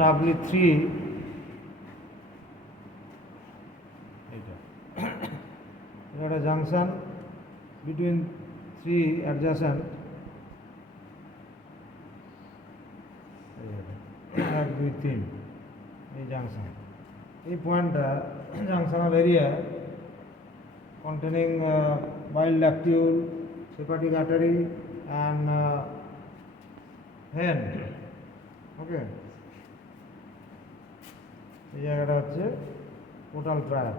roughly 3 এটা একটা junction between 3 adjacent 1 2 3 এই জাংশন এই পয়েন্টটা junctional area containing bile ductule, hepatic artery and vein. ওকে, এই জায়গাটা হচ্ছে পোর্টাল ট্রায়াড।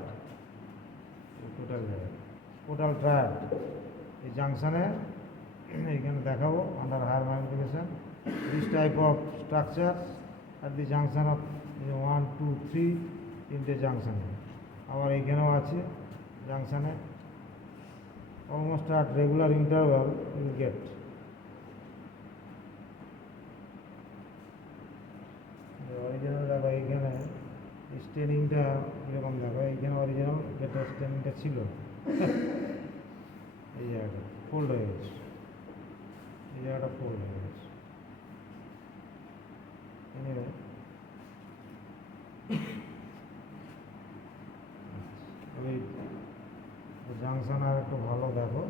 পোর্টাল ট্রায়াড এই জাংশনে এইখানে দেখাবো under higher magnification this type of structure at the junction of 1 2 3 তিনটে জাংশনে। আবার এইখানেও আছে জাংশনে almost at regular interval you will get original. দেখো এইখানে স্টেনিংটা এরকম, দেখো এইখানে অরিজিনাল যেটা স্টেনিংটা ছিল এই জায়গাটা ফোল্ড হয়ে গেছে, এই জায়গাটা ফোল্ড হয়ে গেছে। ওই জাংশন আর একটু ভালো দেখো,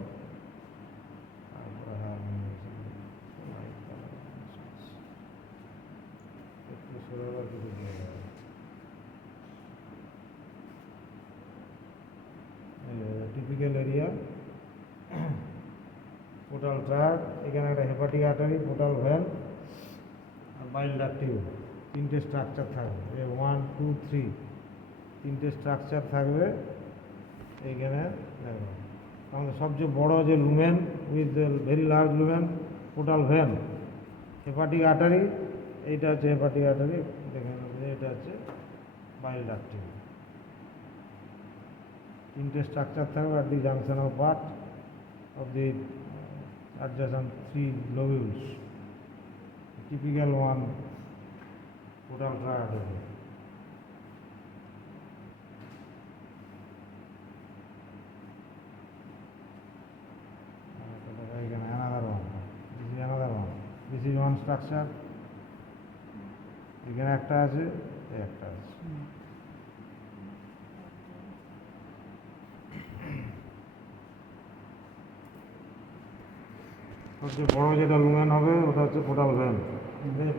একটু সরে কিছু টিপিক্যাল এরিয়া পোর্টাল ট্রায়াড। এখানে একটা হেপাটিক আর্টারি, পোর্টাল ভেন আর বাইল ডাক্টিউল, তিনটে স্ট্রাকচার থাকবে। 1 2 3 তিনটে স্ট্রাকচার থাকবে এইখানে। দেখো আমাদের সবচেয়ে বড় যে lumen with very large lumen portal when, hepatic artery, এইটা হচ্ছে হেপাটিক আর্টারি, দেখেন এটা হচ্ছে বাইল ডাক্টিউল। তিনটে স্ট্রাকচার থাকবে at the junctional part of the adjacent 3 lobules. Typical one portal triad. Another one. This is another one. This is one structure. এখানে একটা আছে, একটা আছে। সবচেয়ে বড় যেটা লুমেন হবে ওটা হচ্ছে পোর্টাল ভেন।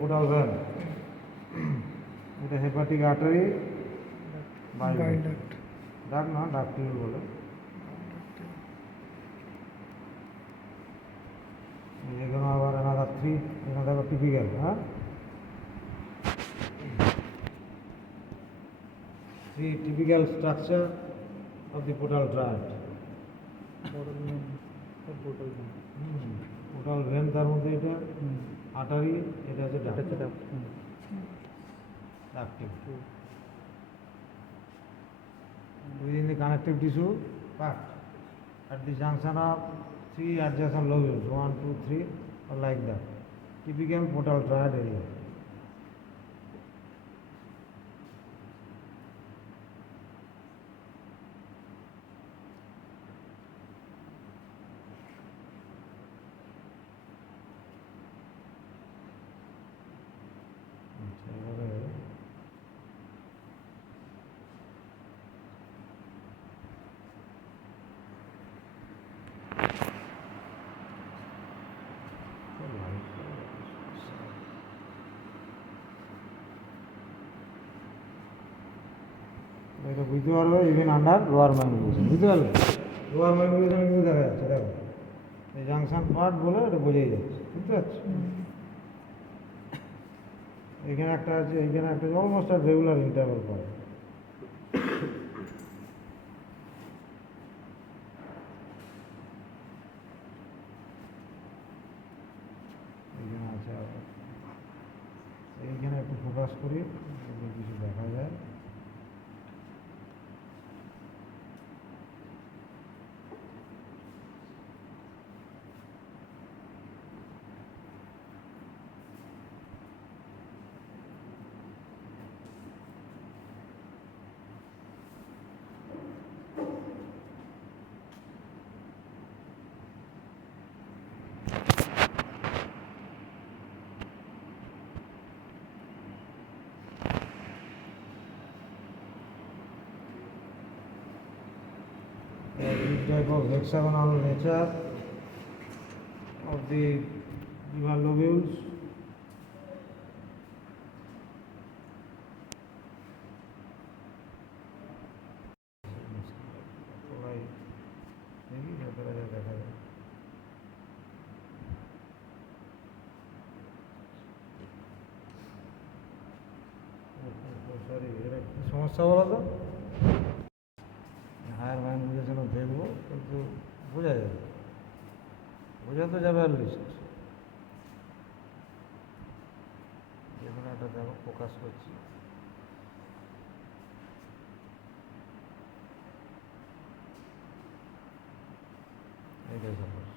পোর্টাল ভেন, এটা হেপাটিক আর্টারি, বাইল ডাক্ট না ডাক্টিউল বলে। এখানে আবার আলাদা 3, এখানে দেখো টিপিক্যাল, হ্যাঁ 3 typical structure of the portal triad. Portal when, তার মধ্যে এটা আর্টারি, এটা হচ্ছে ডাক্টিউল। Within the connective tissue part at the junction of 3 adjacent lobules 1 2 3 or like that, typical portal triad area. এটা বুঝতে পারবে ইভেন আন্ডার লোয়ার ম্যাগনিফিকেশন, বুঝতে পারলে? লোয়ার ম্যাগনিফিকেশন কিন্তু দেখা যাচ্ছে, দেখো এই জাংশন পার্ট বলে এটা বোঝাই যাচ্ছে, বুঝতে পারছি? এখানে একটা আছে, এইখানে একটা, অলমোস্ট আর রেগুলার ইন্টারভাল পড়ে। এইখানে আছে, এইখানে একটু ফোকাস করি, কিছু দেখা যায়। type of hexagonal nature of the given lobules. Sorry, এটা কি সমস্যা বলো তো? হায়ার মাইন্ডের জন্য দেখবো, কিন্তু বোঝা যাবে, বোঝা তো যাবে লিস্ট। যে কোনো একটা দেখো, ফোকাস করছি। এইটাই suppose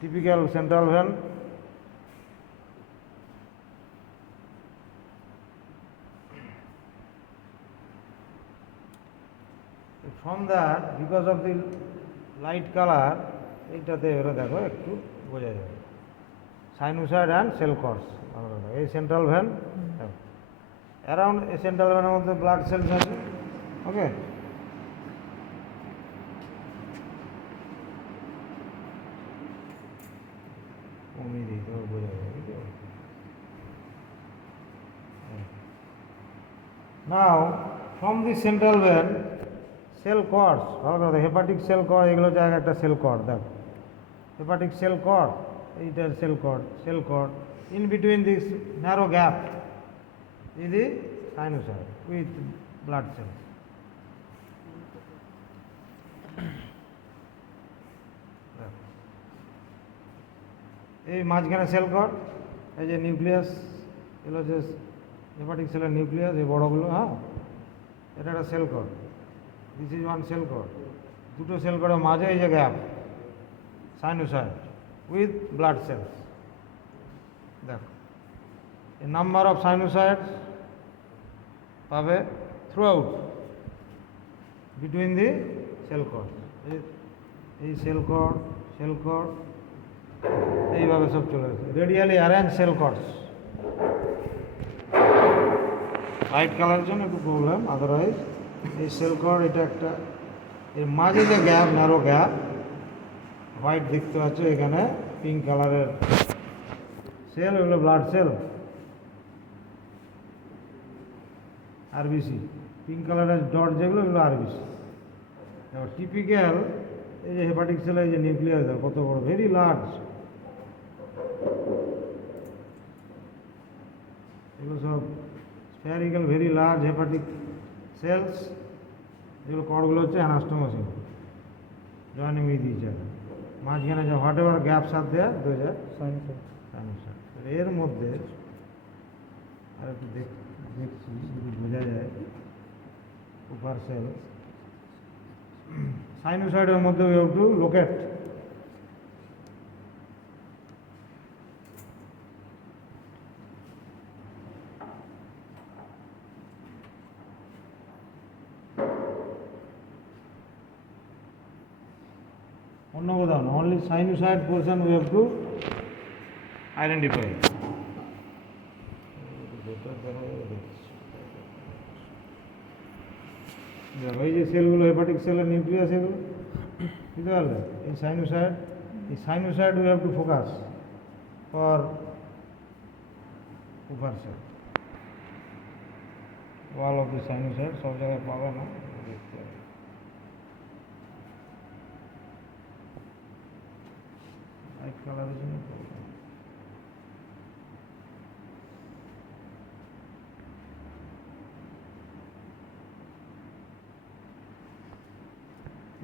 typical central vein. From that, because of the light color, এইটাতে এবারে দেখো একটু বোঝা যাবে সাইনোসয়েড অ্যান্ড সেল কর্স। এই সেন্ট্রাল ভ্যান, অ্যারাউন্ড এই সেন্ট্রাল ভ্যানের মধ্যে ব্লাড সেলস আছে। ওকে, কমিয়ে দিই তো বোঝা যাবে। Now from the central vein cell cords, ভালো করে হেপাটিক সেল কর্ড, এগুলো জায়গা একটা সেল কর্ড দেখো, হেপাটিক সেল কর্ড, এইটার cell cord in between this narrow gap is the sinusoid with blood cell. এই মাঝখানে সেল কর্ড, এই যে নিউক্লিয়াস, এগুলো যে হেপাটিক সেলের নিউক্লিয়াস, এই বড়গুলো, হ্যাঁ, এটা একটা cell cord. This is one cell cord, দুটো সেল কর্ডের মাঝে এই যে gap, sinusoid with blood cells. দেখো এ নাম্বার অফ সাইনোসয়েডস পাবে throughout between the cell cord. এই সেল কর্ড এইভাবে সব চলে গেছে, radially arrange cell cords. White কালারের জন্য একটু প্রবলেম, আদারওয়াইজ এই সেল কর্ড, এটা একটা, এর মাঝে যে গ্যাপ, ন্যারো গ্যাপ, হোয়াইট দেখতে পাচ্ছ এখানে, পিঙ্ক কালারের সেল, এগুলো ব্লাড সেল, আরবিসি। পিঙ্ক কালারের ডট যেগুলো, এগুলো আরবিসি। এবার টিপিক্যাল এই যে হেপাটিক সেল, এই যে নিউক্লিয়াস কত বড়, ভেরি লার্জ, এগুলো সব spherical very large hepatic cells. এগুলো কর্ডগুলো হচ্ছে anastomosis joining with each other, মাঝখানে যে whatever gaps are there those are sinusoid. এর মধ্যে আর একটু দেখছি যদি বোঝা যায়, উপার সেল সাইনোসয়েডের মধ্যে উই হ্যাভ টু লোকেট। অন্য কোথাও না, only sinusoid portion we have to identify. দেখো এই যে সেলগুলো, হেপাটিক সেলের নিউক্লিয়াস, এগুলো বুঝতে পারলে, এই sinusoid we have to focus for Kupffer cell. Wall of the sinusoid সব জায়গায় পাবে না, দেখতে হবে। হোয়াইট কালারের জন্য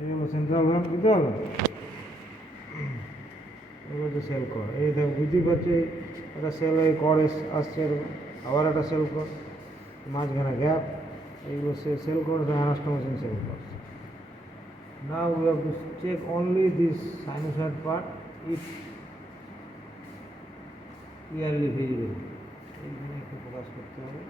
এগুলো সেন্ট্রাল ভ্যান, বুঝতে পারলো, এগুলো হচ্ছে সেল কর। এই দেখ বুঝতেই পারছি, একটা সেল, এই কর আসছে, আবার একটা সেল কর, মাঝখানে গ্যাপ, এইগুলো সেল কর, অ্যানাস্টোমোসিস সেল কর। Now we have to check only this sinusoid part if clearly visible. এইখানে একটু ফোকাস করতে হবে।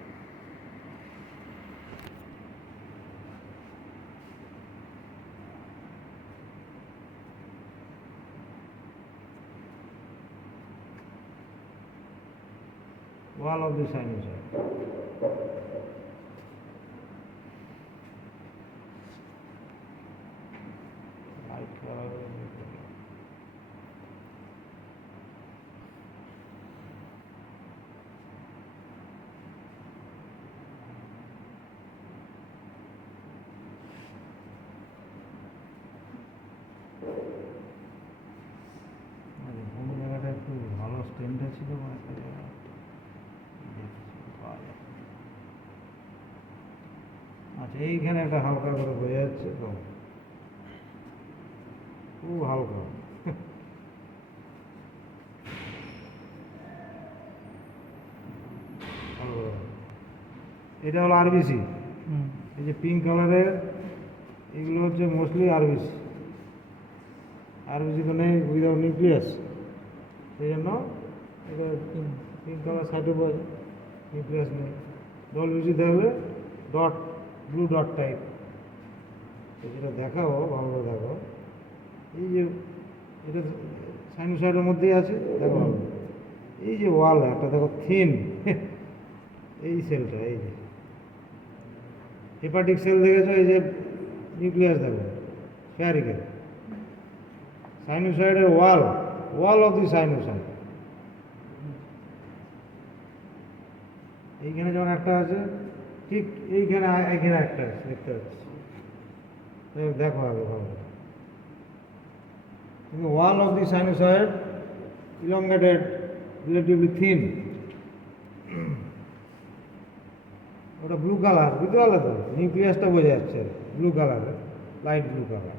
wall of the sinusoid. Light color. কোন জায়গাটা একটু ভালো স্ট্যান্ডার্ড ছিল একটা জায়গা পাওয়া যায়। আচ্ছা, এইখানে একটা হালকা করে বোঝা যাচ্ছে তো, খুব হালকা। এটা হলো আরবিসি। এই যে পিঙ্ক কালারের এগুলো হচ্ছে মোস্টলি আরবিসি। আরবিসি মানে উইদাউট নিউক্লিয়াস, সেই জন্য এটা পিঙ্ক কালার সাইডে পাওয়া যায়, নিউক্লিয়াস নেই। ডলবিসি থাকলে ডট, ব্লু ডট টাইপ। যেটা দেখাও ভালো করে দেখো, এই যে এটা সাইনোসয়েডের মধ্যেই আছে, দেখো ভালো। এই যে ওয়াল একটা দেখো থিন, এই সেলটা, এই যে হেপাটিক সেল দেখেছো, এই যে নিউক্লিয়াস দেখো স্ফেরিক্যাল। সাইনোসয়েডের ওয়াল অফ দি সাইনোসয়েড এইখানে যেমন একটা আছে, ঠিক এইখানে একটা আছে, দেখতে পাচ্ছি। দেখো আগে ভালো, কিন্তু wall of the sinusoid elongated, relatively thin. ওটা ব্লু কালার, বুঝতে পারলে তো? নিউক্লিয়াসটা বোঝা যাচ্ছে ব্লু কালারের, light blue colour.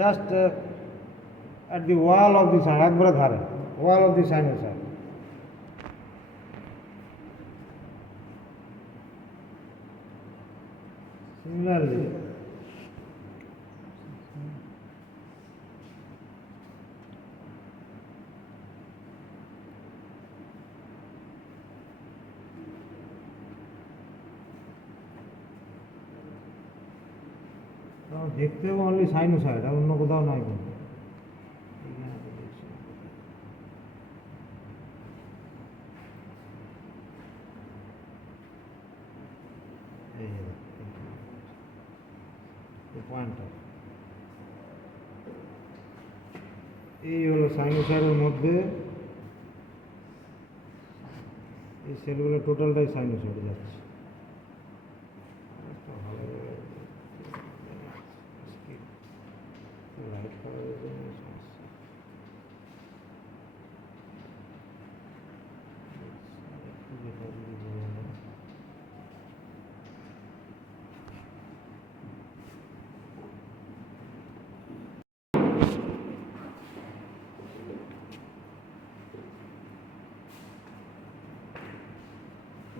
Just at the wall of the sine, একবারে ধারে wall of the sinusoid. Similarly দেখতে হবে অনলি সাইনোসয়েড, আর অন্য কোথাও নাই কিন্তু। পয়েন্টার, এই হলো সাইনোসয়েডের মধ্যে, এই সেলগুলো টোটালটাই সাইনোসয়েডে যাচ্ছে। লাইট কালারের জন্য সমস্যা।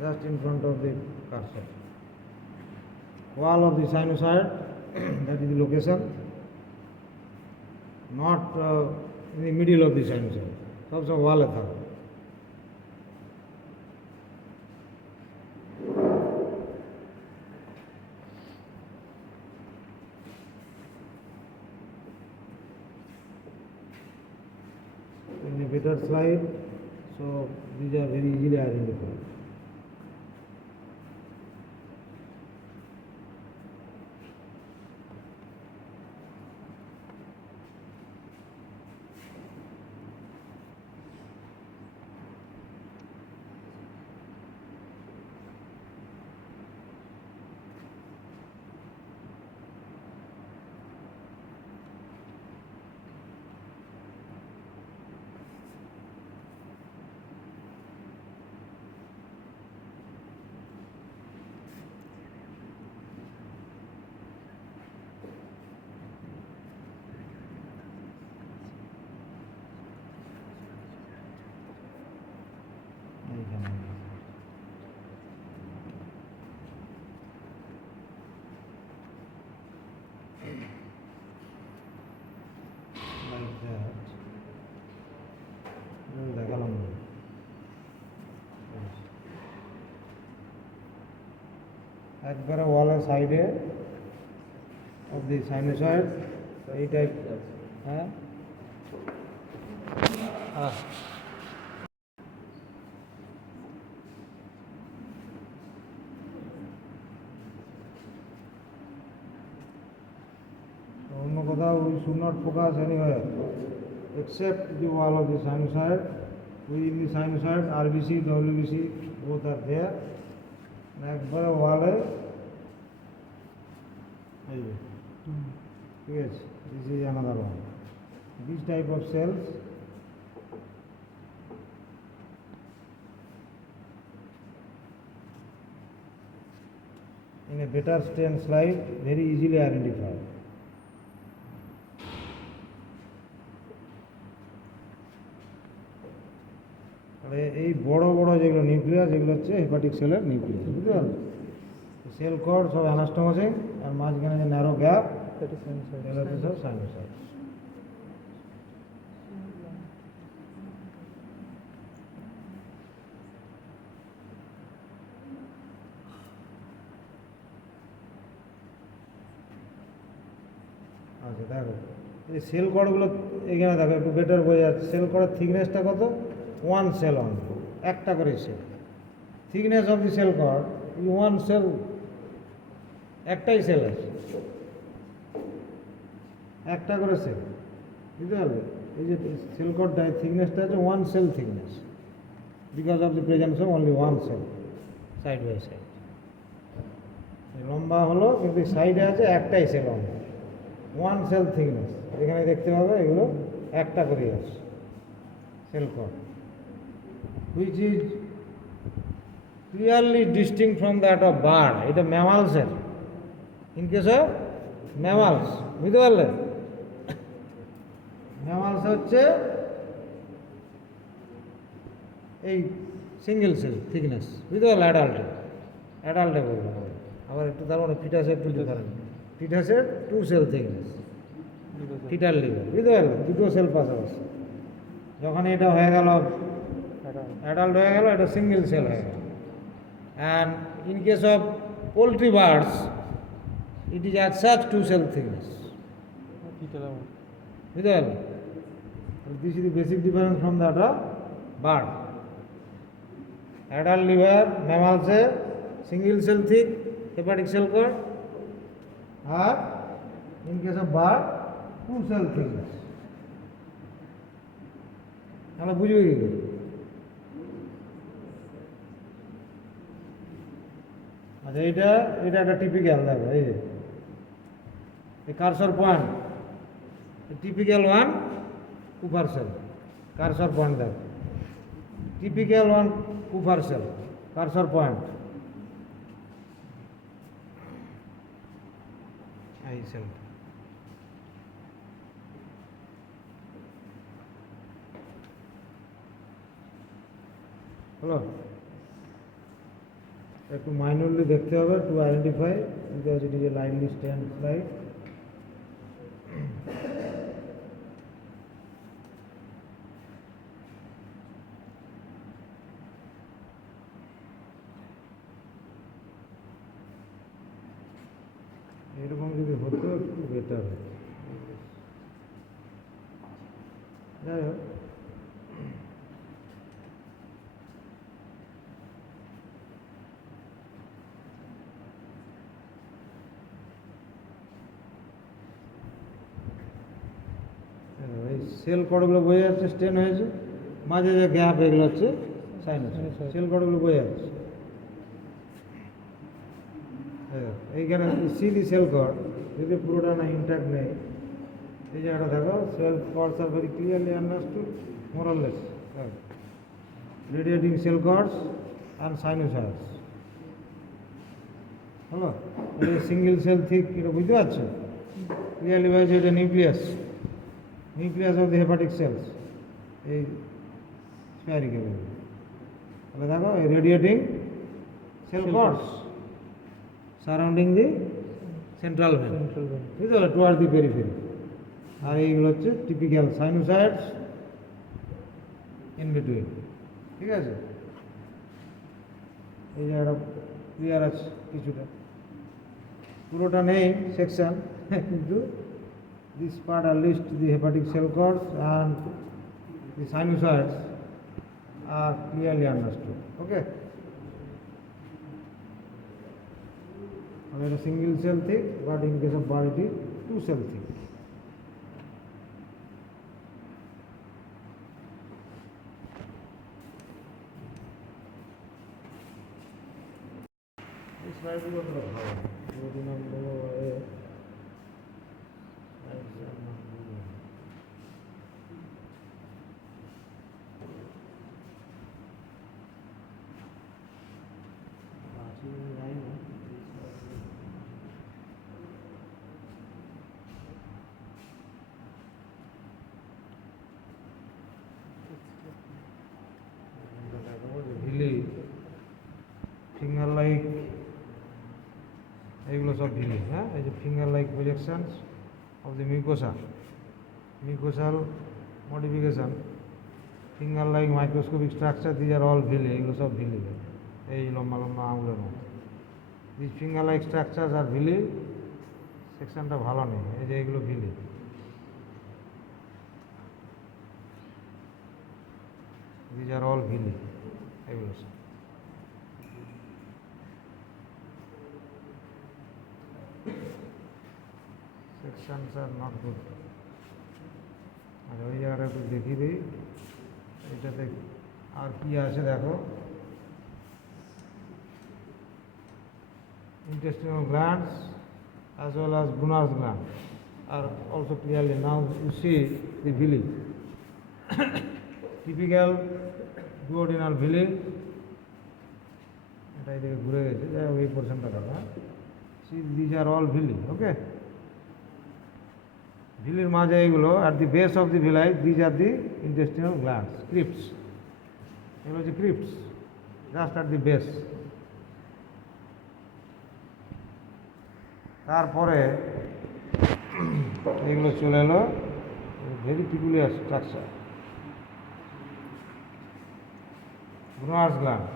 Just in front of the cursor, wall of the sinusoid, that is the location, not in the middle of the sinusoid, সবসময় ওয়ালে থাকবে। In a better slide, so these are very easily identified. দেখালাম একবারে ওয়ালের সাইডে of the sinusoid, এই টাইপ। হ্যাঁ, although we should not focus anywhere except the wall of the sinusoid. Within the sinusoid, RBC, WBC, both are there. একবারে ওয়ালে এই যে ঠিক আছে, this is another one. This type of cells in a better stain slide very easily identified. এই বড় বড় যেগুলো নিউক্লিয়াস এগুলো হচ্ছে হেপাটিক সেলের নিউক্লিয়াস, বুঝতে পারলেন? সেল কর্ড সব অ্যানাস্টোমোসিং, আর মাঝখানে যে ন্যারো গ্যাপ এগুলো হচ্ছে সব সাইনোসয়েড। আচ্ছা দেখো এই সেল কর্ডগুলো এখানে দেখো একটু বেটার বোঝা যাচ্ছে। সেল কর্ডের থিকনেসটা কত? 1 সেল অনলি, একটা করে cell. Thickness of the cell cord 1 cell, একটাই সেল আছে, একটা করে সেল, বুঝতে পারবে? এই যে সেল কর্ডটায় থিকনেসটা আছে 1 cell thickness, because of the presence of only 1 cell side by side. লম্বা হলো কিন্তু সাইডে আছে একটাই সেল অনলি, 1 সেল থিকনেস। এখানে দেখতে পাবে এগুলো একটা করেই আছে cell cord, which is clearly distinct from that of bird. এটা ম্যামালসের, ইন কেস অফ ম্যামালস, বুঝতে পারলেন? ম্যামালস হচ্ছে এই সিঙ্গেল সেল থিকনেস, বুঝতে পারলে? অ্যাডাল্টে বলবো আবার একটু, তার মানে ফিটাসের একটু ডিফারেন্ট। ফিটাসের 2 সেল থিকনেস, ফিটার লিভার, বুঝতে পারলে? 2 সেল পাশাপাশি। যখন এটা হয়ে গেল অ্যাডাল্ট হয়ে গেল, এটা সিঙ্গেল সেল হয়ে গেল। And in case of poultry birds it is at such 2 cell thickness, বুঝতে পারলে? This is the basic difference from that of bird. Adult liver ম্যামালসে single cell thick hepatic cell cord, আর in case of bird 2 cell thickness. তাহলে বুঝবে কি করে? আচ্ছা এটা একটা টিপিক্যাল, দেখো এই যে cursor point, typical 1 Kupffer cell, cursor point দেখো, typical 1 Kupffer cell, cursor point, এই সেল। হলো, একটু মাইনরলি দেখতে হবে to identify, because it is a lightly stained slide. এরকম যদি হতো একটু বেটার হতো, যাই হোক। এই সেল কর্ডগুলো বোঝা যাচ্ছে স্টেন হয়েছে, মাঝে যে গ্যাপ এগুলো হচ্ছে সাইনাস, সেল কর্ডগুলো বোঝা যাচ্ছে। এইখানে সি দি সেল কর্ড যদি পুরোটা না ইনট্যাক্ট নেই, এই জায়গাটা দেখো, cell cords are very clearly understood more or less, radiating cell cords and sinusoids. হলো, এই সিঙ্গেল সেল থিক, এটা বুঝতে পারছো? ক্লিয়ারলি বলছে এটা nucleus, nucleus of the hepatic cells, এই স্প্যারিক্যাল। তাহলে দেখো এই radiating cell cords surrounding the central vein, বুঝতে পারলে? টুয়ার্ড দি পেরিফেরি। আর এইগুলো হচ্ছে টিপিক্যাল সাইনোসয়েডস ইন বিটুইন, ঠিক আছে? এই জায়গাটা ক্লিয়ার আছে কিছুটা, পুরোটা নেই সেকশন, কিন্তু this part at least the hepatic cell cords and the sinusoids are clearly understood. Okay. And a single cell thick, but in case of bird it is 2 cell thick. স্লাইডগুলো তো ভালো দুদিনাম ভিলি ফিঙ্গার লাইক এগুলো সব ভিলি, হ্যাঁ, এই যে finger like projections of the mucosal modification, finger like microscopic structure, these are all villi, এগুলো সব ভিলি, এই লম্বা লম্বা আঙুলের মতো। These finger like structure are villi, সেকশনটা ভালো নেই, এই যে এগুলো ভিলি। দিজ আর অল ভিলি, এগুলো সব। Sections are not good. আর ওই জায়গাটা একটু দেখিয়ে দিই, এটাতে আর কি আছে দেখো। intestinal glands as well as Brunner's gland are also clearly, now you see the villi. Typical duodenal villi, এটা এদিকে ঘুরে গেছে, যাই হোক এই পোর্শনটা দেখা। See, these are all villi, okay? ভিলির মাঝে এগুলো, at the base of the villi, these are the intestinal glands, crypts. এগুলো হচ্ছে crypts, just at the base. তারপরে এগুলো চলে এলো very peculiar structure, Brunner's gland.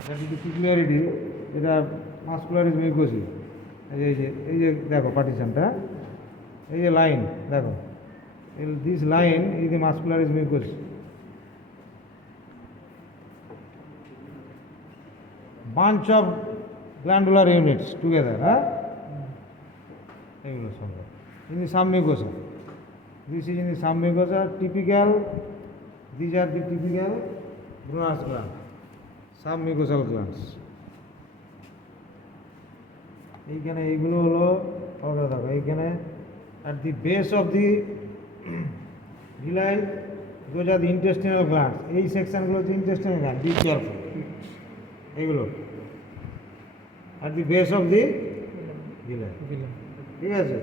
এটা কিন্তু পিকুলিয়ারিটি, এটা মাসকুলারিস মিউকোসি। এই যে দেখো পার্টিশনটা, এই যে লাইন দেখো, this line is the muscularis mucosae. bunch of glandular units together, huh? এগুলো সব in the submucosa. This is in the submucosa, typical, these are the typical Brunner's gland, submucosal glands. এইখানে এইগুলো হলো ওরা দেখো, এইখানে at the base of the villi, those are the intestinal glands. এই সেকশনগুলো হচ্ছে intestinal gland, be careful. এইগুলো at the base of the villi, ঠিক আছে।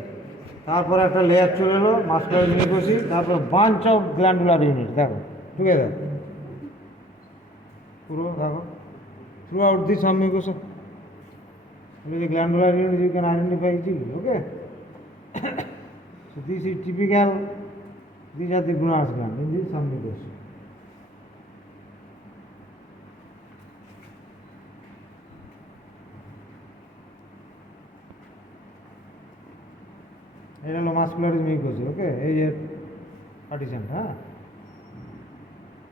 তারপর একটা লেয়ার চলে এলো মাসকুলার মিউকোসি, তারপর বাঞ্চ অফ গ্ল্যান্ডুলার ইউনিট দেখো টুগেদার, পুরো দেখো through out the submucosa. The glandular unit you can identify easily, okay? So this is typical, these are the Brunner's gland in the submucosa. এটা হলো মাসকুলারিস মিউকোসি, ওকে। এই যে পার্টিশন, হ্যাঁ,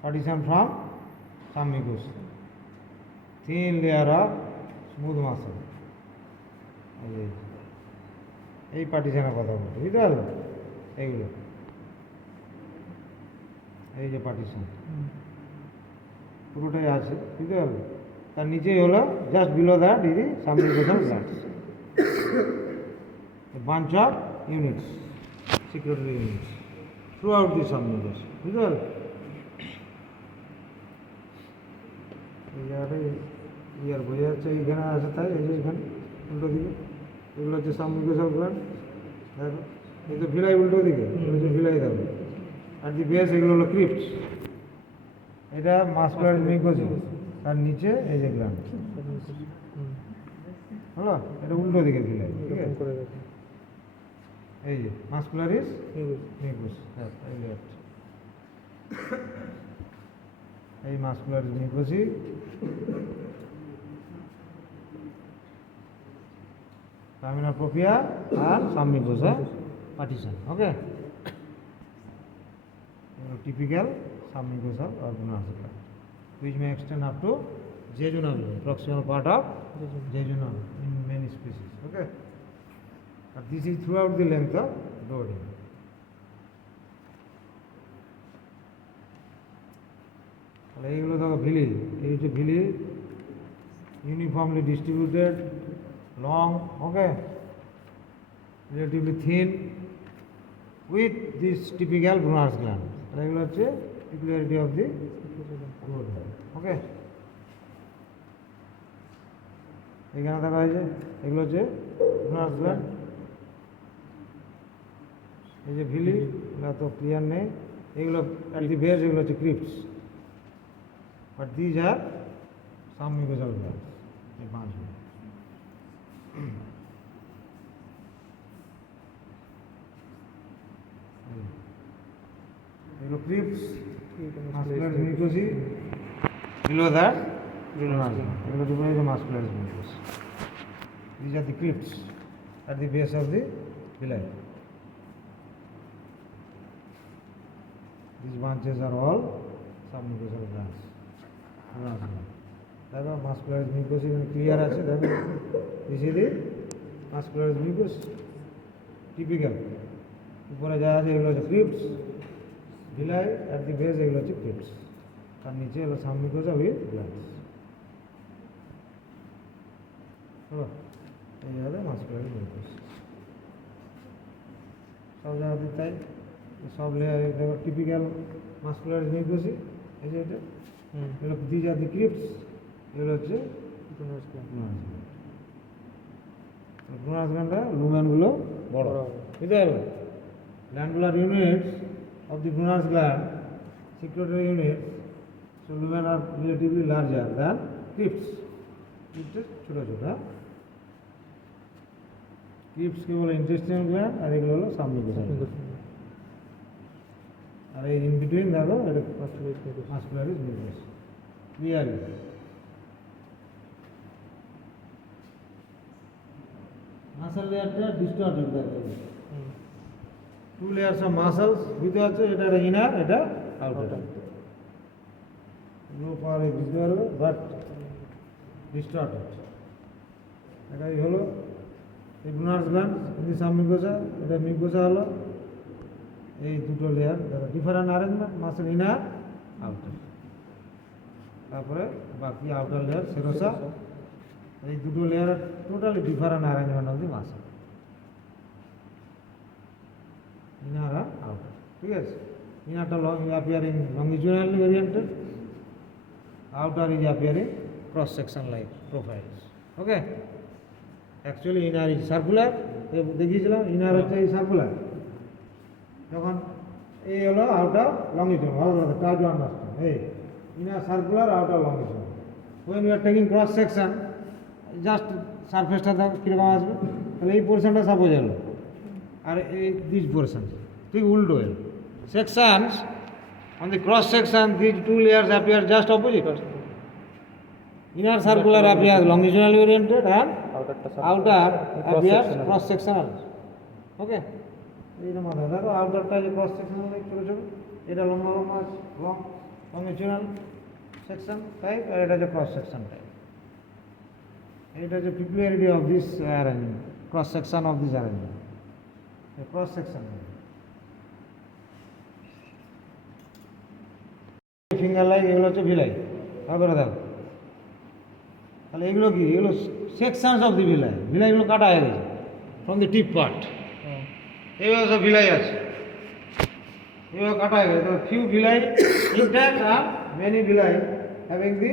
partition from submucosa, thin layer of smooth muscle. এই পার্টিশনের কথা বলতে, বুঝতে পারলো? এইগুলো এই যে পার্টিশন পুরোটাই আছে, বুঝতে পারলো? তার নিচেই হলো just below that is the submucosal glands, bunch of units, secretory units throughout the submucosa, বুঝতে পারলে? এই জায়গাটাই ইয়ার বোঝা যাচ্ছে, এইখানে আছে তাই এই যে এখানে উল্টো দিকে এগুলো হচ্ছে সাবমিউকোসাল গ্ল্যান্ড, দেখো এই তো ভিলাই উল্টো দিকে, এগুলো হচ্ছে ভিলাই দেখো, আর দি বেস এগুলো হলো ক্রিপ্টস। এটা মাসকুলার মিউকোসি, তার নিচে এই যে গ্ল্যান্ড, হলো এটা উল্টো দিকে ভিলাই, ঠিক আছে। এই যে মাসকুলারিস মিউকোসি, এই মাসকুলারিস মিউকোসি, লামিনার প্রোপিয়া আর submucosa partition, okay. Typical submucosal or Brunner's gland, which may extend up to jejunal, proximal part of jejunal in many species, okay. But this is throughout the length of duodenum. তাহলে এইগুলো দেখো ভিলি, এই হচ্ছে villi, uniformly distributed, long, okay, relatively thin, with this typical Brunner's gland. এগুলো হচ্ছে peculiarity of the growth hormone, okay. এখানে দেখা হয়েছে এগুলো হচ্ছে Brunner's gland, এই যে ভিলি, এগুলো তো ক্লিয়ার নেই, এগুলো at the base এগুলো হচ্ছে ক্রিপ্টস, but these are some mucosal glands, এই পাঁচগুলো। এগুলো ক্রিপ্টস, muscularis mucosae, below that Brunner's gland, এগুলো দুটোই হচ্ছে muscularis mucosae। These are the crypts at the base of the villi. These branches are all submucosal glands. দেখো muscularis mucosae ক্লিয়ার আছে, দেখো this is the muscularis mucosae, typical, উপরে যা আছে এগুলো হচ্ছে crypts, villi at the base এগুলো হচ্ছে crypts, তার নিচে হলো submucosa with glands। হলো এই হলো muscularis mucosae, সব জায়গাতে তাই, সব লেয়ার দেখো টিপিক্যাল muscularis mucosae, এই যে এটা এগুলো these are the crypts, এগুলো হচ্ছে Brunner's gland, লুমেনগুলো বড়, বুঝতে পারবে? Glandular units of the Brunner's gland, secretory units, so lumen are relatively larger than crypts, crypts ছোট ছোট, crypts কে বলে intestinal gland আর এগুলো হলো submucosal gland, আর এই in between দেখো এটা muscularis mucosae, clear? মাসল লেয়ারটা ডিস্টর্টেড দেখো, টু লেয়ার্স অফ মাসলস বুঝতে পারছো, এটা একটা ইনার, এটা আউটার, নো পাওয়ার বুঝতে পারবে, বাট ডিস্টর্টেড। এটাই হলো এই Brunner's gland, এই সাবমিউকোসা, এটা মিউকোসা হলো, এই দুটো layer different arrangement, muscle inner outer, তারপরে বাকি আউটার লেয়ার সেরোসা, এই দুটো layer totally different arrangement of the muscle, inner আর আউটার, ঠিক আছে? ইনারটা appearing longitudinally oriented, outer is appearing cross section like profiles, okay. Actually inner is circular, দেখিয়েছিলাম inner হচ্ছে এই সার্কুলার, যখন এই হলো আউটার লংজিচুডানাল, ভালো করে ট্রাই টু আন্ডারস্ট্যান্ড, এই inner circular, outer longitudinal. when you are taking cross section, just সারফেসটা দেখ কীরকম আসবে, তাহলে এই পোর্শনটা সাপোজ এলো, আর এই দিস পোর্শন ঠিক উল্টো এলো, sections on the cross section this two layers appear just opposite, inner circular appear longitudinally oriented and outer appear cross sectional, okay. এইটা মাথায় দেখো, আউটারটা যে ক্রস সেকশনাল ছোটো ছোটো, এটা লম্বা লম্বা লংজিচুডানাল সেকশন টাইপ, আর এটা যে ক্রস সেকশন টাইপ, এটা যে peculiarity of this arrangement, cross section of this arrangement, a cross section, finger like, এগুলো হচ্ছে ভিলাই, ভালো করে দেখো, তাহলে এগুলো কি, এগুলো সেকশনস অফ দি ভিলাই, ভিলাইগুলো কাটা হয়ে গেছে ফ্রম দি টিপ পার্ট, এইভাবে সব ভিলাই আছে, এইভাবে কাটা হয়ে গেছে, few villi intact and many villi having the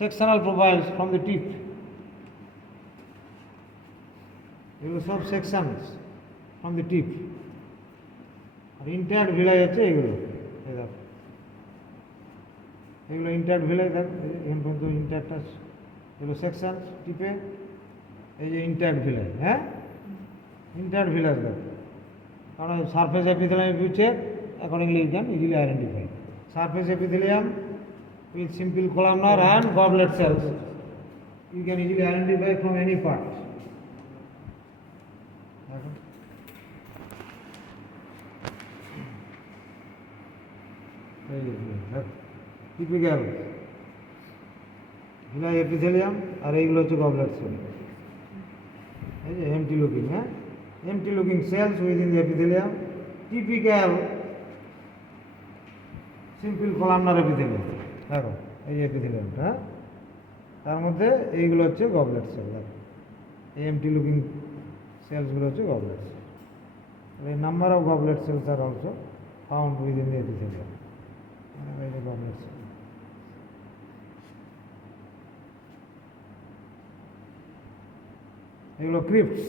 sectional profiles from the tip, এগুলো সব sections from the tip, are intact villi হচ্ছে এগুলো, এগুলো ইন্ট্যাক্ট ভিলাই, দেখ এখান পর্যন্ত ইন্ট্যাক্ট আছে, এগুলো সেকশনস টিপে, এই যে ইন্ট্যাক্ট ভিলাই, হ্যাঁ ইন্ট্যাক্ট ভিলাই দেখ, কারণ surface epithelium if you check accordingly you can easily identify surface epithelium with simple columnar and goblet cells, you can easily identify from any part, typical villi epithelium, আর এইগুলো হচ্ছে goblet cell, এই যে empty looking, হ্যাঁ empty looking cells within the epithelium, typical simple columnar epithelium, দেখো এই এপিথেলিয়ামটা, তার মধ্যে এইগুলো হচ্ছে গবলেট সেল, এই এমটি লুকিং সেলসগুলো হচ্ছে গবলেট সেল। এই number of goblet cells are also found within the epithelium, এই যে গবলেট সেল। এগুলো crypts,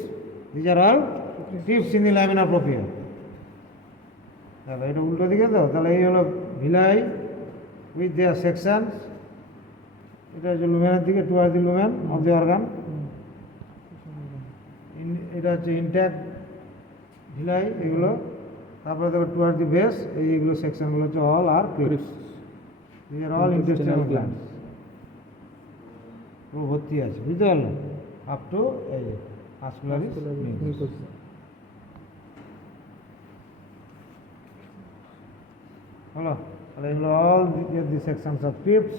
these are all crypts in the laminar propria. তাহলে এটা উল্টো দিকে তো, তাহলে এই হলো ভিলাই উইথ দেয়ার সেকশনস, এটা হচ্ছে লুমেনের দিকে টুয়ার্ড দি লুমেন অফ দি অর্গান। এটা হচ্ছে ইনট্যাক্ট ভিলাই এগুলো, তারপরে দেখো টুয়ার্ড দি বেস, এইগুলো সেকশনগুলো হচ্ছে all are crypts, these are all intestinal glands. পুরো ভর্তি আছে, বুঝতে পারলো, আপ টু এই মাসকুলারিস মিউকাস। হলো, তাহলে এগুলো all the sections of crypts,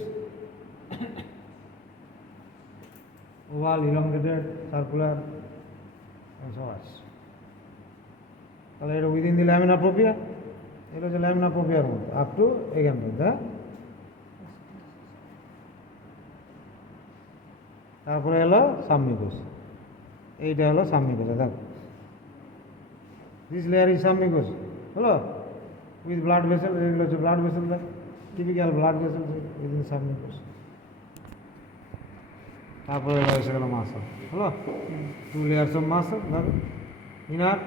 oval, elongated, circular, সব আছে। তাহলে এটা উইদিন দি ল্যামিনার প্রোপিয়া, এটা হচ্ছে ল্যামিনার প্রোপিয়ার মধ্যে আপ টু এখান পর্যন্ত। তারপরে এলো সাবমিউকাস, এইটা হলো সাবমিউকাস। দেখো দিস লেয়ার ইজ সাবমিউকাস, হলো উইথ ব্লাড ভেসেল, এগুলো হচ্ছে blood vessel, typical blood vessel within submucous. তারপরে এসে গেল মাসল, হলো টু লেয়ার্স অফ মাসল। দেখো inner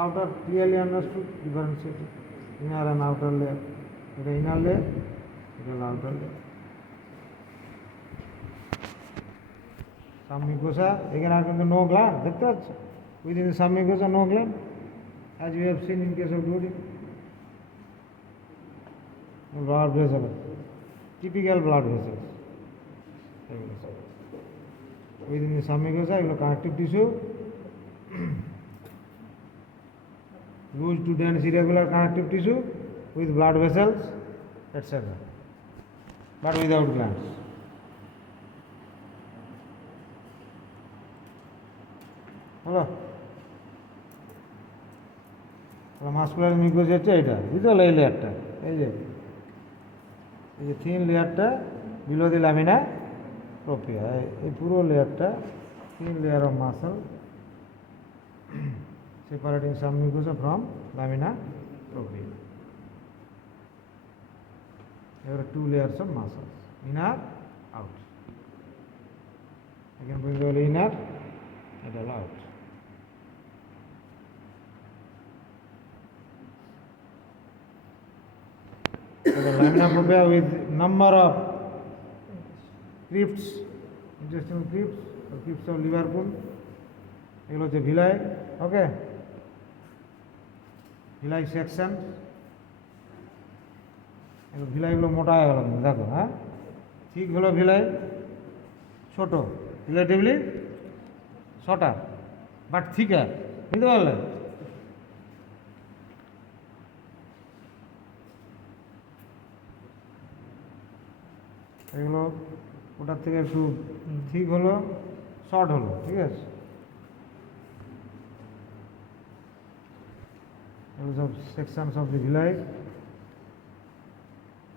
outer, clearly understood differentiated inner and outer layer. এটা ইনার লেয়ার, এটা হলো আউটার লেয়ার। সাবমিউকোসা, এখানে আর কিন্তু নো গ্ল্যান্ড, দেখতে পাচ্ছ within submucosa no gland, as we have seen in case of duodenum. Blood vessels, typical blood vessels. Within the submucosa, connective tissue, loose to dense irregular connective tissue with blood vessels, etc. But without glands. হলো, muscular mucus হচ্ছে এটা, বুঝতে পারলো, এই লেয়ারটা, এই যে থিন লেয়ারটা বিলো দি লামিনা প্রোপিয়া, এই পুরো লেয়ারটা thin layer of muscle separating submucosa from lamina propria. There are two layers of muscles, inner, out. Again, we go inner and out. So the lamina propria with number of crypts, intestinal crypts, or crypts of Liverpool. এগুলো হচ্ছে ভিলাই, ওকে, villi section. ভিলাইগুলো মোটা হয়ে গেল, দেখো, হ্যাঁ, ঠিক হলো ভিলাই, ছোট, রিলেটিভলি শর্টার বাট থিকার, বুঝতে পারলে? এগুলো ওটার থেকে একটু ঠিক হলো, শর্ট হলো, ঠিক আছে। এগুলো সব সেকশনস অফ দি ভিলাই।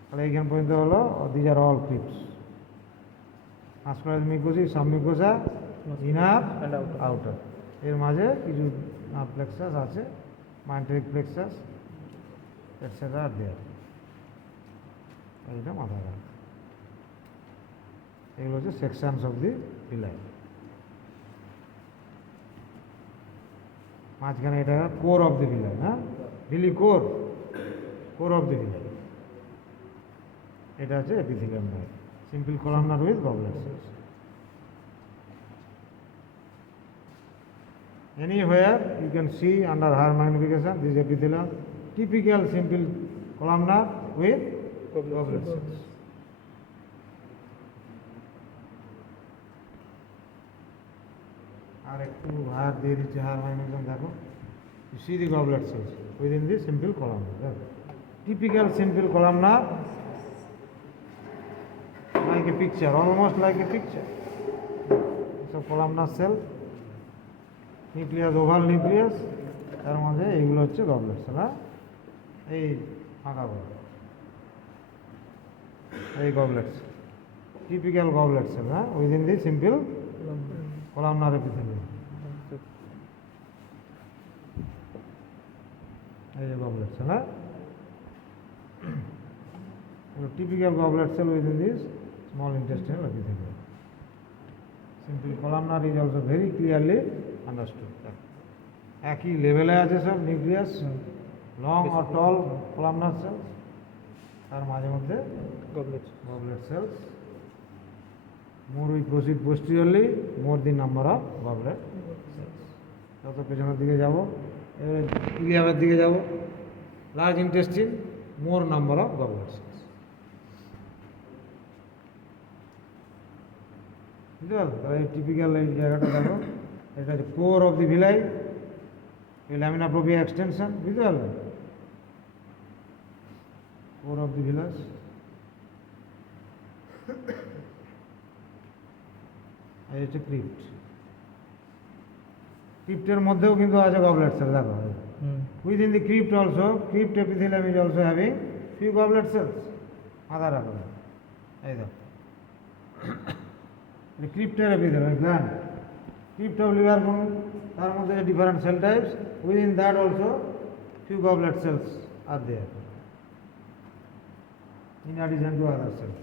তাহলে এইখান পর্যন্ত হলো, these are all crypts, muscular mucosa, submucosa, inner and outer. এর মাঝে কিছু নার্ভ প্লেক্সাস আছে, মাইন্টারিক প্লেক্সাস, এটসেট্রা আর দেয়ার। এইটা মাথায় রাখ, এগুলো হচ্ছে সেকশনস অফ দি ভিলাই। মাঝখানে এটা কোর অফ দি ভিলাই, হ্যাঁ, villi core, core of the villi. এটা হচ্ছে epithelium line, simple columnar with goblet cells. Anywhere you can see under higher magnification this epithelium, typical simple columnar with goblet cells. আর একটু হায়ার দিয়ে দিচ্ছে, higher magnification, দেখো, you see the goblet cells within the simple columnar. দেখো, typical simple columnar, like a picture, almost like a picture. So columnar cell, nucleus, oval nucleus, তার মধ্যে এইগুলো হচ্ছে goblet sell, হ্যাঁ, এই ফাঁকা বল, এই goblet cell. typical goblet cell within the simple columnar epithelium. এই যে goblet cell typical goblet cell within this small intestinal epithelium. Simple columnar is also very clearly understood. একই লেভেলে আছে সব nucleus, long or tall columnar cells, তার মাঝে মধ্যে goblet cells. More we proceed posteriorly, more the number of goblet cells. যত পেছনের দিকে যাব, এবারে ইলিয়ামের দিকে যাব, large intestine, more number of goblet cells. বুঝতে পারলো? তাহলে এই টিপিক্যাল এই জায়গাটা দেখো, এটা হচ্ছে কোর অফ দি ভিলাই, এই ল্যামিনা প্রোপিয়া এক্সটেনশন, বুঝতে পারলে? কোর অফ দি ভিলাস, এই হচ্ছে ক্রিপ্ট। ক্রিপ্টের মধ্যেও কিন্তু আছে গবলেট সেল, দেখো within the crypt also, crypt epithelium is also having few goblet cells. মাথা রাখো, এই দেখো ক্রিপ্টের epithelium gland, crypt of Lieberkuhn, তার মধ্যে different cell types, within that also few goblet cells are there in addition to other cells.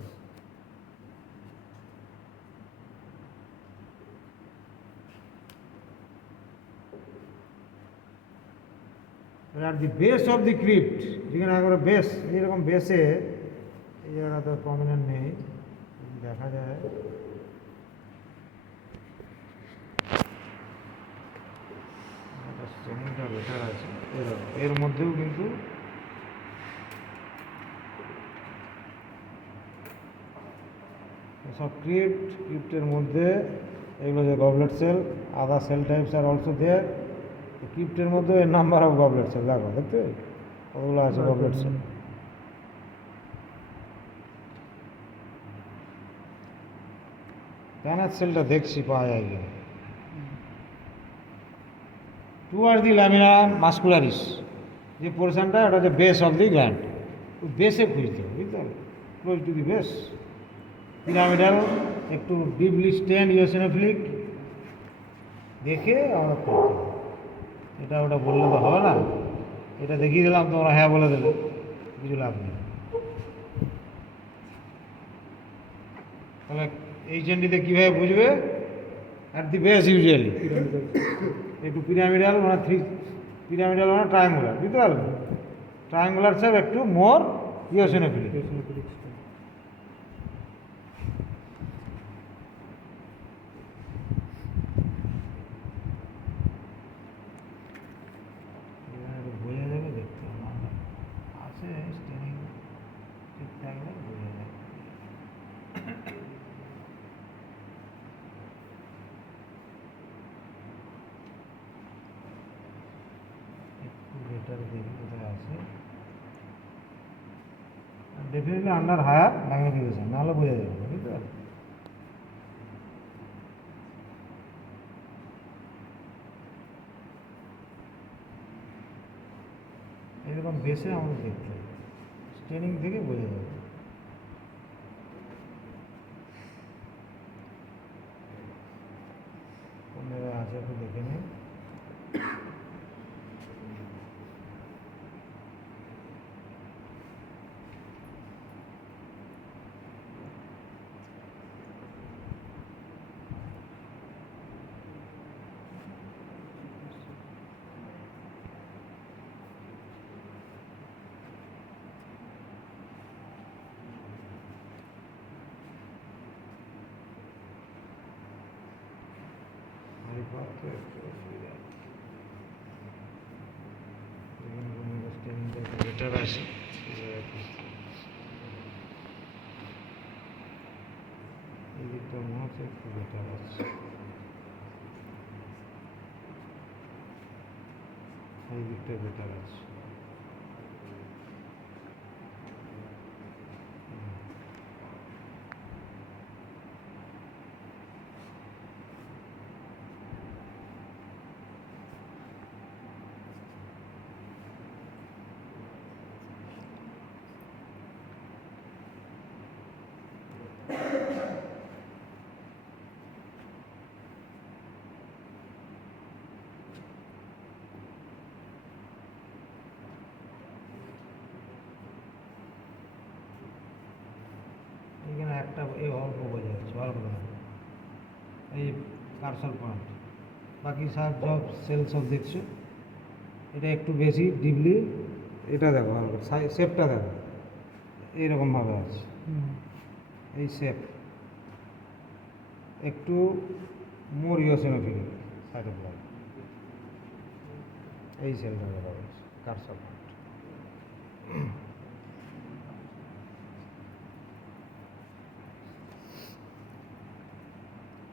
At the base of the crypt, যেখানে একবারে বেস, যেরকম বেসে এই জায়গাটা প্রমিনেন্ট নেই, দেখা যায় স্ট্রেনিংটা বেটার আছে, এর মধ্যেও কিন্তু সব ক্রিপ্টের মধ্যে এগুলো যে goblet cell, other cell types are also there. ক্রিপ্টের মধ্যে নাম্বার অফ গবলেট সেল দেখো, দেখতে কতগুলো আছে গবলেট সেল। প্যানাস সেলটা দেখছি পাওয়া যায় কিনা। টুয়ার্ড দি ল্যামিনা মাস্কুলারিস, যে পোর্শনটা ওটা হচ্ছে বেস অফ দি গ্ল্যান্ড, বেসে খুঁজতে হবে, বুঝতে হবে, close to the base. Pyramidal, একটু ডিপলি স্টেন্ড ইওসিনোফিলিক দেখে আমরা খুঁজতে হবে। এটা ওটা বললে তো হবে না, এটা দেখিয়ে দিলাম তোমরা হ্যাঁ বলে দিলে, কিছু লাভ নেই। তাহলে এই চেনটিতে কীভাবে বুঝবে? অ্যাট দি বেস ইউজুয়ালি একটু পিরামিডাল মানে পিরামিডাল মানে ট্রায়াঙ্গুলার, বুঝতে পারবে? ট্রায়াঙ্গুলার সব একটু মোর ইওসিনোফিলিক। বোঝা যাবে, দেখতে আছে স্টেনিং ঠিক থাকলে বোঝা যাবে। একটু বেটার দেখি কোথায় আছে, ডেফিনেটলি আন্ডার হায়ার ম্যাগনিফিকেশন, নাহলে বোঝা যাবে, বুঝতে পারবে? এরকম বেসে আমাদের দেখতে হবে, স্টেনিং থেকে বোঝা যাবে। কোন জায়গায় আছে একটু দেখে নিন। বেটার আছে, এই দিকটা মনে হচ্ছে একটু বেটার আছে, এই দিকটা বেটার আছে। একটা এই অল্প বোঝা যাচ্ছে, ভালো করে দেখো। এই কার্সর পয়েন্ট, বাকি সব সেল সব দেখছো। এটা একটু বেশি ডিপলি, এটা দেখো ভালো করে, শেপটা দেখো এইরকমভাবে আছে। এই শেপ একটু মোর ইওসিনোফিলিক সাইটোপ্লাজম, এই সেলটা দেখা যাচ্ছে কার্সর পয়েন্ট।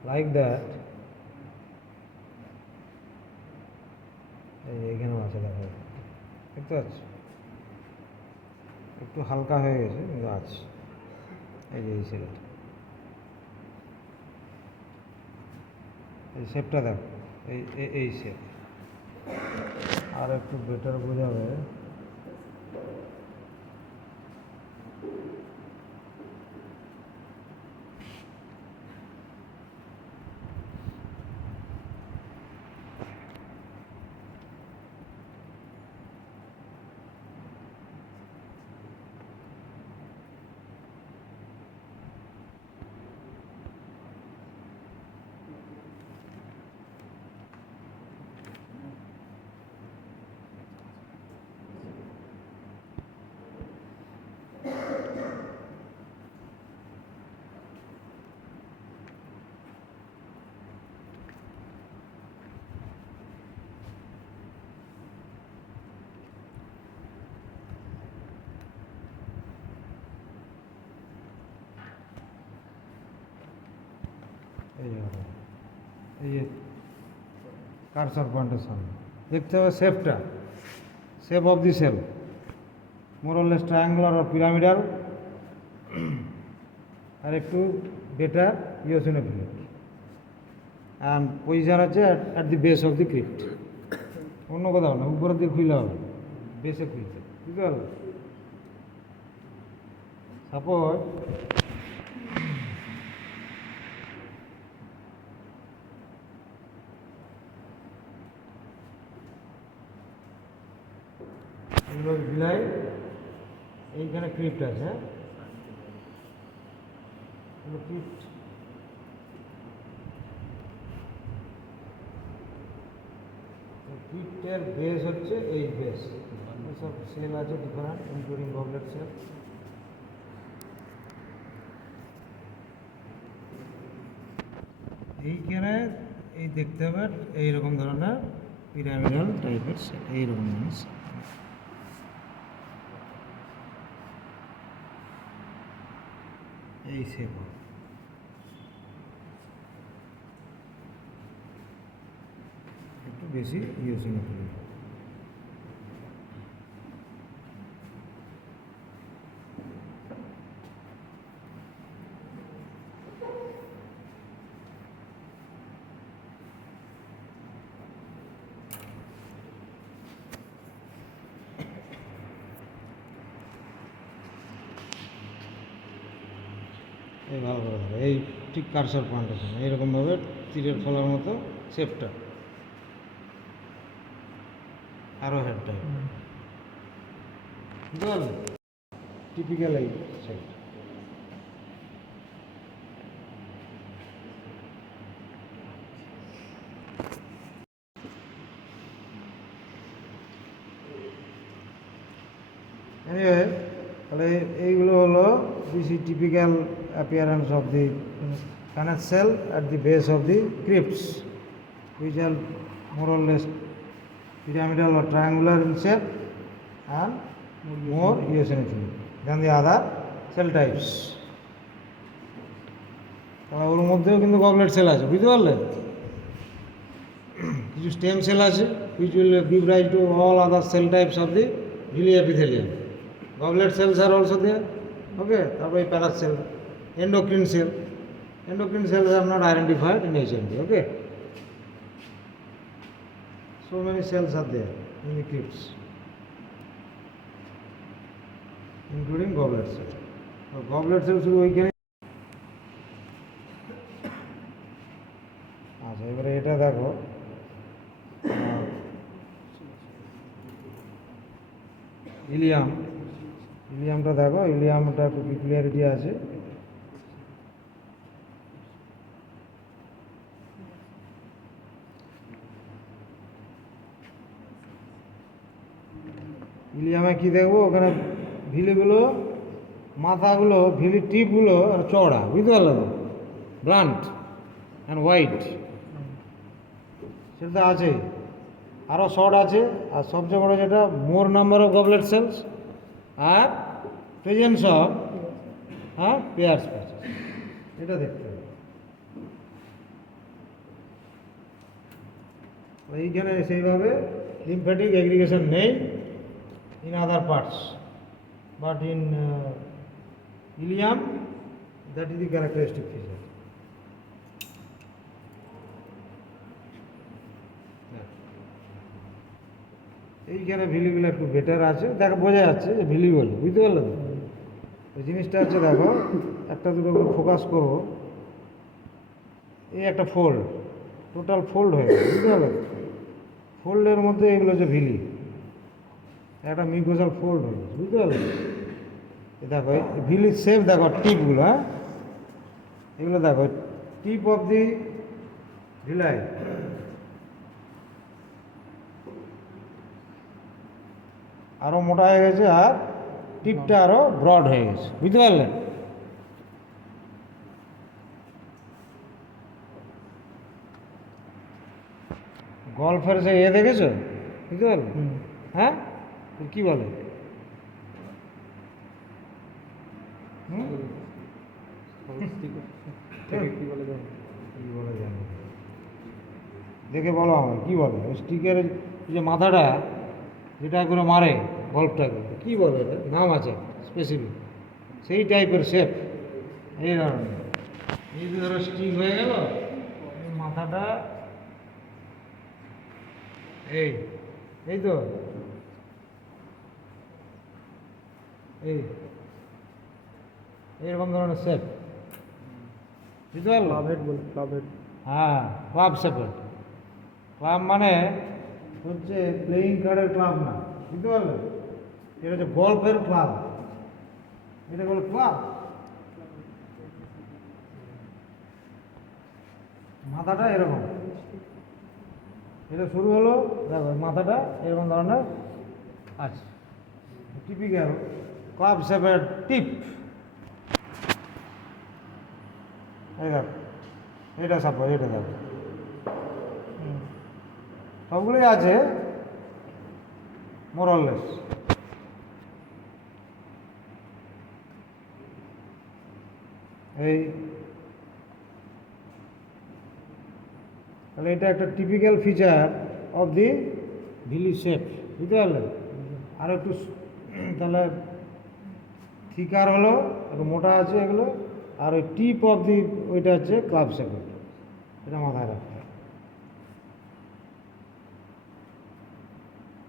লাইক দ্যাট, এইখানেও আছে দেখা যাচ্ছে, দেখতে পাচ্ছ একটু হালকা হয়ে গেছে কিন্তু আছে। এই যে এই সেলটা, এই শেপটা দেখো, এই শেপ। আর একটু বেটার বোঝাবে, এই যে কার্সর পয়েন্টের সামনে দেখতে হবে শেপটা, shape of the cell more less triangular আর পিরামিডাল, আর একটু বেটার ইওসিনোফিলিক, অ্যান্ড পজিশন আছে at the base of the crypt. অন্য কোথাও না, উপরের দিকে খুললে হবে, বেসে খুলতে, বুঝতে পারলো? সাপোজ ভিলাই এইখানে ক্রিপ্ট আছে, হ্যাঁ ক্রিপ্ট, ক্রিপ্টের বেস হচ্ছে এই বেস, সব সেল আছে ডিফারেন্ট ইনক্লুডিং গবলেট সেল। এইখানে এই দেখতে হবে এইরকম ধরনের পিরামিডাল টাইপের সেল, এইরকম জিনিস। এই শেপ একটু বেশি ইওসিনোফিলিক। এই ভালো করে ধরো, এই ঠিক কার্সর পয়েন্টের সামনে এইরকমভাবে তীরের ফলার মতো শেপটা, আরও হেডটা, বুঝতে পারলে? টিপিক্যাল এই শেপ। এনিওয়ে, তাহলে এইগুলো হলো দিস ইজ typical appearance of the connect cell at the base of the crypts, which are more or less pyramidal or triangular in shape and more eosinophilic than the other cell types. তাহলে ওর মধ্যেও কিন্তু goblet sell আছে, বুঝতে পারলে? কিছু stem cell আছে which will give rise to all other cell types of the villi epithelium. Goblet cells are also there. Okay, তারপরে প্যারাস sell, endocrine cell. Endocrine cells are not identified in HMP. Okay, so many cells are there in the crypts, including goblet cells. So goblet cells শুধু ওইখানে। আচ্ছা, এবারে এটা দেখো, ইলিয়ামটা দেখো, ইলিয়ামটা একটু পিকুলিয়ারিটি আছে। ইলিয়ামে কী দেখবো ওখানে ভিলিগুলো মাথাগুলো ভিলির টিপগুলো চওড়া, বুঝতে পারলো তো, ব্লান্ট অ্যান্ড হোয়াইট, সেটা তো আছেই। আরও শর্ট আছে, আর সবচেয়ে বড় যেটা more number of goblet cells আর প্রেজেন্স অফ পেয়ার্স প্যাচেস, এটা দেখতে হবে। এইখানে সেইভাবে লিম্ফ্যাটিক এগ্রিগেশন নেই in other parts, but in ileum that is the characteristic feature. এইখানে ভিলিগুলো একটু বেটার আছে, দেখো বোঝা যাচ্ছে যে ভিলি বলে, বুঝতে পারলে তো? এই জিনিসটা হচ্ছে দেখো, একটা দুটো করে ফোকাস করো, এই একটা ফোল্ড, টোটাল ফোল্ড হয়ে গেছে, বুঝতে পারলে? ফোল্ডের মধ্যে এগুলো হচ্ছে ভিলি, একটা মিউকোসাল ফোল্ড হয়ে গেছে, বুঝতে পারলে? দেখো ভিলির শেপ দেখো, টিপগুলো, হ্যাঁ এগুলো দেখো, টিপ অফ দি ভিলাই আরও মোটা হয়ে গেছে, আর টিপটা আরও ব্রড হয়ে গেছে, বুঝতে পারলেন? গল্ফের যে দেখেছো, বুঝতে পারলে? হ্যাঁ কি বলে, কি বলে জানি, দেখে বলো আমার কী বলে ওই স্টিকের যে মাথাটা যেটা করে মারে গল্পটাকে, কী বলে এটা, নাম আছে স্পেসিফিক, সেই টাইপের শেপ, এই ধরনের। এই যে ধরো স্টিক হয়ে গেল, এই মাথাটা এই এই তো এই এরকম ধরনের শেপ, বুঝতে পারলো? হ্যাঁ ক্লাব শেপের, ক্লাব মানে হচ্ছে প্লেয়িং কার্ডের ক্লাব না, বুঝতে পারলে? এটা হচ্ছে গল্ফের ক্লাব, এটা বলে ক্লাব। মাথাটা এরকম, এটা শুরু হলো দেখো মাথাটা এরকম ধরনের আছে, টিপিক্যাল ক্লাব শেপের টিপ। এই দেখো এটা সাপোজ, এটা দেখো সবগুলোই আছে মোরলেস। এই তাহলে এটা একটা typical feature of the villi shape, বুঝতে পারলেন? আর একটু তাহলে থিকার হলো, একটু মোটা আছে এগুলো, আর ওই টিপ অফ দি ওইটা হচ্ছে ক্লাব শেপের, এটা মাথায় রাখতে হবে।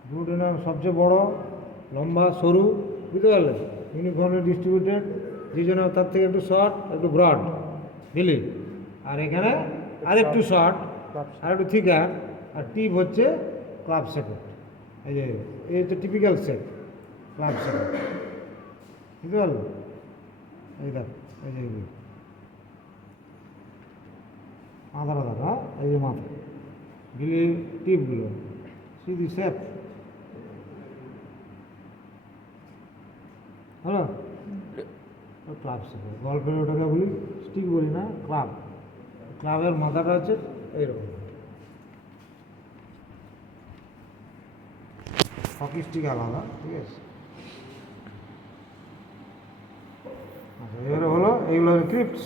দুটো সবচেয়ে বড়, লম্বা, সরু, বুঝতে পারলেন? ইউনিফর্মলি ডিস্ট্রিবিউটেড, যেই জন্য তার থেকে একটু শর্ট একটু ব্রড ভিলি, আর এখানে আর একটু শর্ট আর একটু থিকার, আর টিপ হচ্ছে ক্লাব শেপের। এই যে এই হচ্ছে টিপিক্যাল শেপ ক্লাব শেপের, বুঝতে পারলো? এই দেখ এই যে এগুলো মাথাটা দেখো, হ্যাঁ এই যে মাথা ভিলি টিপগুলো, সিধি শেপ, হ্যালো? ক্লাব শেপের গল্পের ওটাকে বলি স্টিক বলি না, ক্লাব। ক্লাবের মাথাটা হচ্ছে এইরকম, হকি স্টিক আলাদা, ঠিক আছে? আচ্ছা এবারে হলো এইগুলো ক্রিপ্টস,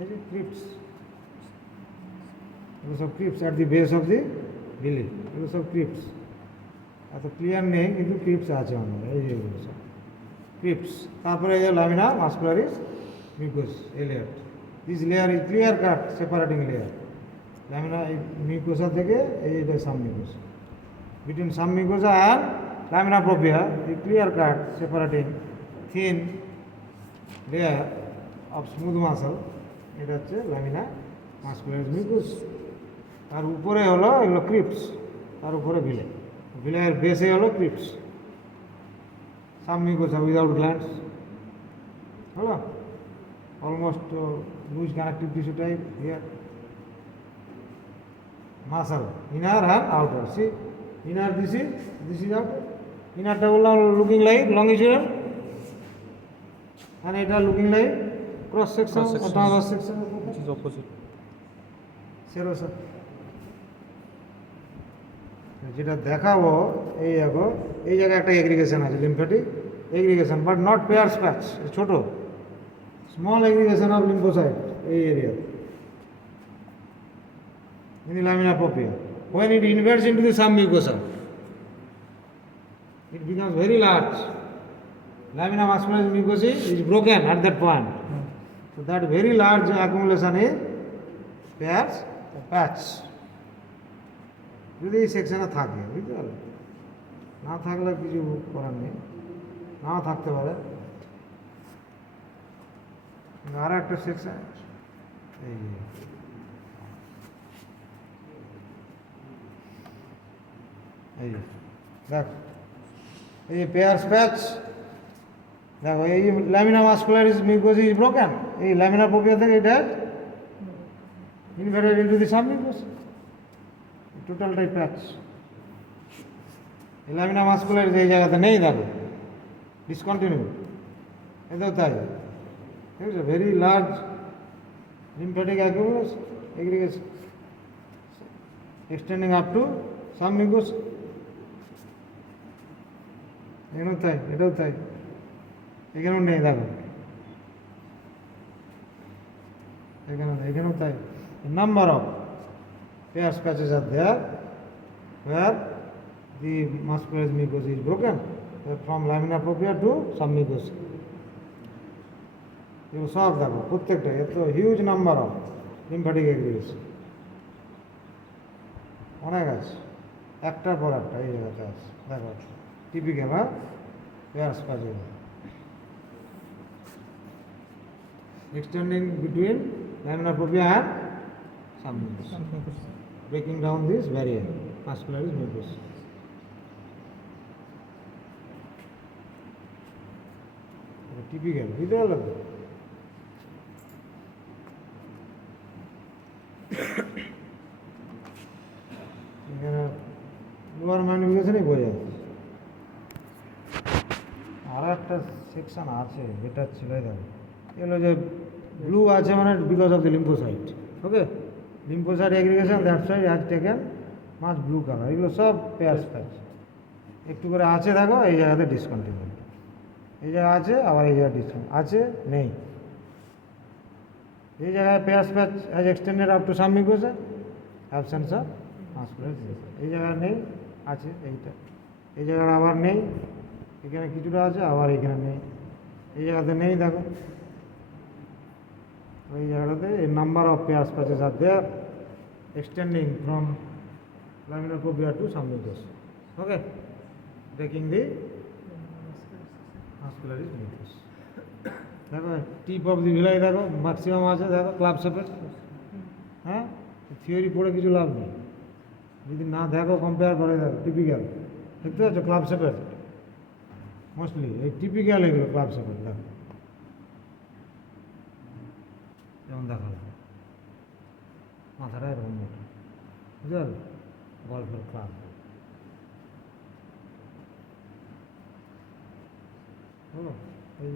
এই যে ক্রিপ্টস, এগুলো সব crypts at the base of the villi, এগুলো সব ক্রিপ্টস। এত ক্লিয়ার নেই কিন্তু ক্রিপ্টস আছে আমাদের, এই যে এগুলো সব ক্রিপ্টস। তারপরে এই যে লামিনা মাসকুলারিস মিউকাস, এই layer, this layer is clear cut separating layer. Lamine এই মিউকোসা থেকে এইটা sub mucosa, between submucosa and lamina propria, the clear cut separating thin layer of smooth muscle, এটা হচ্ছে লামিনা মাসকুলারিস মিউকাস। তার উপরে হলো এগুলো ক্রিপ্টস, তার উপরে ভিলে, ভিলের বেসে হলো ক্রিপ্টস, submucosa without glands, হলো almost loose connective tissue type here, muscle inner and outer. See inner this is out. ইনারটা বললাম লুকিং লাইক লঙ্গিচুডাল, আর এটা looking like cross section, transverse section, which is opposite. Serosa. যেটা দেখাবো এই দেখো, এই জায়গায় একটা এগ্রিগেশন আছে, lymphatic aggregation, but not Peyer patch, ছোট স্মল এগ্রিগেশন অফ লিম্ফোসাইট এই area in the lamina propria. When it inverts into the submucosa, it becomes very large. Lamina muscularis mucosa is broken at that point. So that very large accumulation is pairs patch. যদি এই সেকশনে থাকে, বুঝতে পারলে, না থাকলে কিছু করার নেই, নাও থাকতে পারে। আর একটা সেকশন এই এই দেখো, এই যে পেয়ার্স প্যাচ, দেখো এই যে ল্যামিনা মাসকুলারিস মিউকোসা ইজ ব্রোকেন, এই ল্যামিনা প্রোপিয়া থেকে এটা ইনভার্টেড ইনটু দি সাবমিউকোসা, টোটালটাই প্যাচ। এই ল্যামিনা মাসকুলারিস এই জায়গাতে নেই, দেখো ডিসকন্টিনিউ, এটাও তাই, ঠিক আছে, very large lymphatic aggregation extending up to submucosa, এখানেও তাই, এটাও তাই, এখানেও নেই, দেখো এখানেও তাই। Number of pairs patches are there where the muscularis mucosa is broken from lamina propria to submucosa. এগুলো সব দেখো, প্রত্যেকটা এত huge number of lymphatic aggregation, অনেক আছে, একটার পর একটা এই জায়গাতে আছে, দেখো টিপিক্যাল, হ্যাঁ, pairs patches extending between lamina propria and submucosa, breaking down this barrier, muscularis mucosa. Typical, বুঝতে পারলো তো? এখানে লোয়ার ম্যানিফিকেশনই বোঝা যাচ্ছে। আর একটা সেকশন আছে, যেটা ছিল দেখো, এগুলো যে ব্লু আছে মানে because of the lymphocyte, okay, lymphocyte aggregation that side has taken much blue colour, এগুলো সব পেয়ার্স প্যাচ, একটু করে আছে, দেখো এই জায়গাতে ডিসকন্টিনিউ, এই জায়গায় আছে, আবার এই জায়গায় ডিসকন্টিনিউ আছে, নেই, এই জায়গায় Peyer's patch has extended up to submucosa, absence of muscularis mucosa, এই জায়গায় নেই, আছে এইটা, এই জায়গায় আবার নেই, এখানে কিছুটা আছে, আবার এখানে নেই, এই জায়গাতে নেই, দেখো এই জায়গাটাতে এই number of Peyer's patches are there extending from laminar propria to submucosa, okay, breaking the muscularis mucosa. দেখো টিপ অফ দি ভিলাই দেখো ম্যাক্সিমাম আছে, দেখো ক্লাব শেপের, হ্যাঁ, থিওরি পড়ে কিছু লাভ নেই, যদি না দেখো কম্পেয়ার করে দেখো, টিপিক্যাল দেখতে পাচ্ছ ক্লাব শেপের, মোস্টলি এই টিপিক্যাল এগুলো ক্লাব শেপের, দেখো যেমন দেখা যাবে মাথাটা এরকম মোটা, বুঝতে পারলে, গল্পের ক্লাব, হলো এই